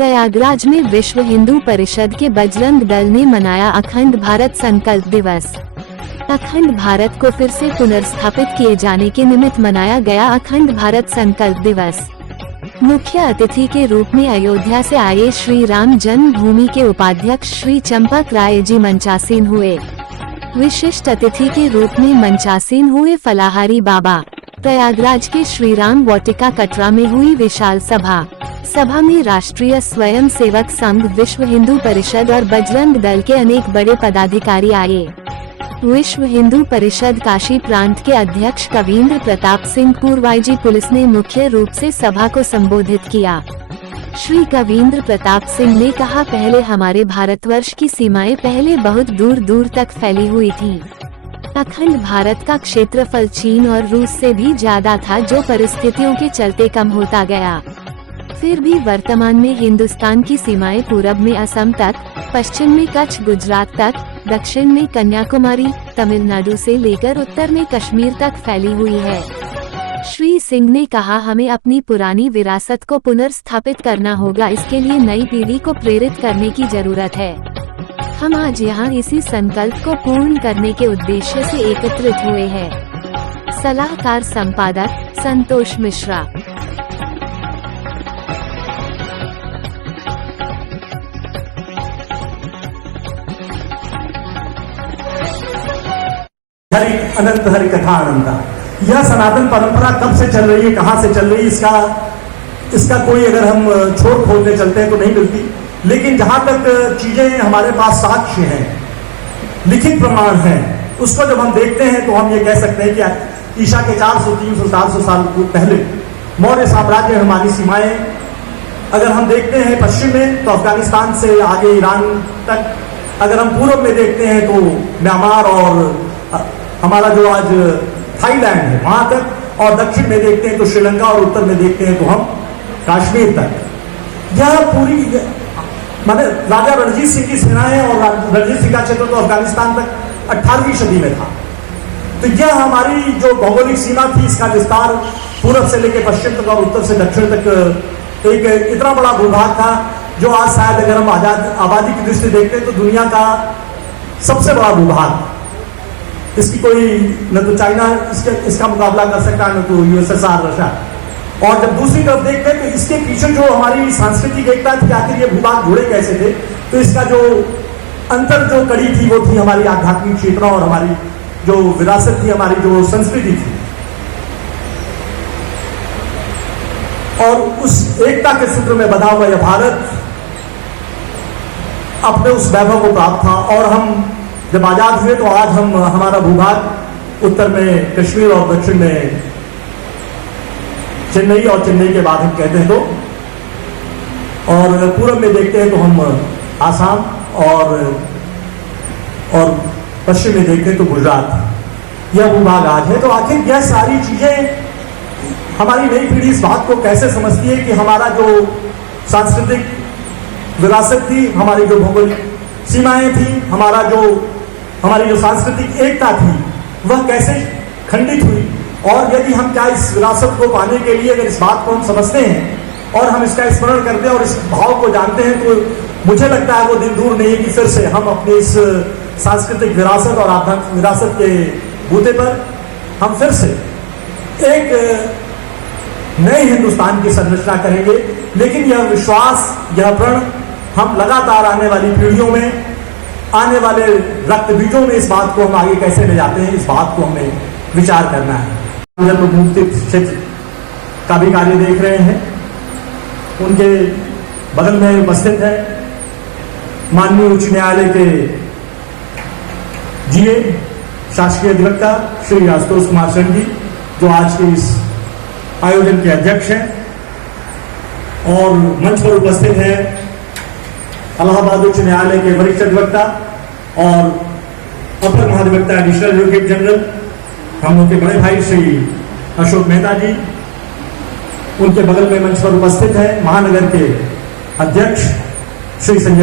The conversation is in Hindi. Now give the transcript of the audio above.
प्रयागराज में विश्व हिंदू परिषद के बजरंग दल ने मनाया अखंड भारत संकल्प दिवस। अखंड भारत को फिर से पुनर्स्थापित किए जाने के निमित्त मनाया गया अखंड भारत संकल्प दिवस। मुख्य अतिथि के रूप में अयोध्या से आए श्री राम जन्मभूमि के उपाध्यक्ष श्री चंपक राय जी मंचासीन हुए। विशिष्ट अतिथि के रूप में मंचासीन हुए फलाहारी बाबा। प्रयागराज के श्री राम वाटिका कटरा में हुई विशाल सभा में राष्ट्रीय स्वयं सेवक संघ, विश्व हिंदू परिषद और बजरंग दल के अनेक बड़े पदाधिकारी आए। विश्व हिंदू परिषद काशी प्रांत के अध्यक्ष कवींद्र प्रताप सिंह पूर्वाईजी पुलिस ने मुख्य रूप से सभा को संबोधित किया। श्री कवींद्र प्रताप सिंह ने कहा, पहले हमारे भारतवर्ष की सीमाएं पहले बहुत दूर दूर तक फैली हुई थीं। अखंड भारत का क्षेत्रफल चीन और रूस से भी ज्यादा था, जो परिस्थितियों के चलते कम होता गया। फिर भी वर्तमान में हिंदुस्तान की सीमाएं पूरब में असम तक, पश्चिम में कच्छ गुजरात तक, दक्षिण में कन्याकुमारी तमिलनाडु से लेकर उत्तर में कश्मीर तक फैली हुई है। श्री सिंह ने कहा, हमें अपनी पुरानी विरासत को पुनर्स्थापित करना होगा। इसके लिए नई पीढ़ी को प्रेरित करने की जरूरत है। हम आज यहाँ इसी संकल्प को पूर्ण करने के उद्देश्य से एकत्रित हुए हैं। सलाहकार संपादक संतोष मिश्रा। हरि अनंत हरि कथा अनंता। यह सनातन परंपरा कब से चल रही है, कहां से चल रही है, इसका कोई अगर हम छोड़ खोलने चलते हैं तो नहीं मिलती। लेकिन जहां तक चीजें हमारे पास साक्ष्य हैं, लिखित प्रमाण हैं, उसको जब हम देखते हैं तो हम ये कह सकते हैं कि ईशा के 400-300-400 साल पहले मौर्य साम्राज्य में हमारी सीमाएं, अगर हम देखते हैं पश्चिम में तो अफगानिस्तान से आगे ईरान तक, अगर हम पूर्व में देखते हैं तो म्यांमार और हमारा जो आज थाईलैंड है वहां तक, और दक्षिण में देखते हैं तो श्रीलंका, और उत्तर में देखते हैं तो हम कश्मीर तक। यह पूरी माने राजा रणजीत सिंह की सेनाएं, और रणजीत सिंह का क्षेत्र तो अफगानिस्तान तक 18वीं सदी में था। तो यह हमारी जो भौगोलिक सीमा थी, इसका विस्तार पूर्व से लेकर पश्चिम तक और उत्तर से दक्षिण तक एक इतना बड़ा भूभाग था, जो आज शायद अगर हम आबादी की दृष्टि देखते हैं तो दुनिया का सबसे बड़ा भूभाग। इसकी कोई न तो चाइना इसका मुकाबला कर सकता है, न तो यूएसएसआर, रशिया। और जब दूसरी तरफ देखते हैं तो इसके पीछे जो हमारी सांस्कृतिक एकता थी, आखिर ये भूभाग जुड़े कैसे थे, तो इसका जो अंतर जो कड़ी थी वो थी हमारी आध्यात्मिक चेतना और हमारी जो विरासत थी, हमारी जो संस्कृति थी। और उस एकता के सूत्र में बंधा हुआ यह भारत अपने उस वैभव को प्राप्त था। और हम जब आजाद हुए तो आज हमारा भूभाग उत्तर में कश्मीर और दक्षिण में चेन्नई, और चेन्नई के बाद हम कहते हैं तो, और पूर्व में देखते हैं तो हम आसाम, और पश्चिम में देखते हैं तो गुजरात। यह भूभाग आज है। तो आखिर यह सारी चीजें हमारी नई पीढ़ी इस बात को कैसे समझती है कि हमारा जो सांस्कृतिक विरासत थी, हमारी जो भौगोलिक सीमाएं थी, हमारी जो सांस्कृतिक एकता थी, वह कैसे खंडित हुई। और यदि हम क्या इस विरासत को पाने के लिए अगर इस बात को हम समझते हैं और हम इसका स्मरण करते हैं और इस भाव को जानते हैं, तो मुझे लगता है वो दिन दूर नहीं है कि फिर से हम अपनी इस सांस्कृतिक विरासत और आध्यात्मिक विरासत के बूते पर हम फिर से एक नए हिंदुस्तान की संरचना करेंगे। लेकिन यह विश्वास, यह प्रण हम लगातार आने वाली पीढ़ियों में, आने वाले रक्त बीजों में इस बात को हम आगे कैसे ले जाते हैं, इस बात को हमें विचार करना है। मुक्ति क्षेत्र का भी कार्य देख रहे हैं, उनके बगल में उपस्थित है माननीय उच्च न्यायालय के जीए शासकीय अधिवक्ता श्री आशुतोष कुमार सेन जी, जो आज के इस आयोजन के अध्यक्ष हैं। और मंच पर उपस्थित है इलाहाबाद उच्च न्यायालय के वरिष्ठ अधिवक्ता और अपर महाधिवक्ता एडिशनल एडवोकेट जनरल, हम उनके बड़े भाई श्री अशोक मेहता जी। उनके बगल में मंच पर उपस्थित है महानगर के अध्यक्ष श्री संजय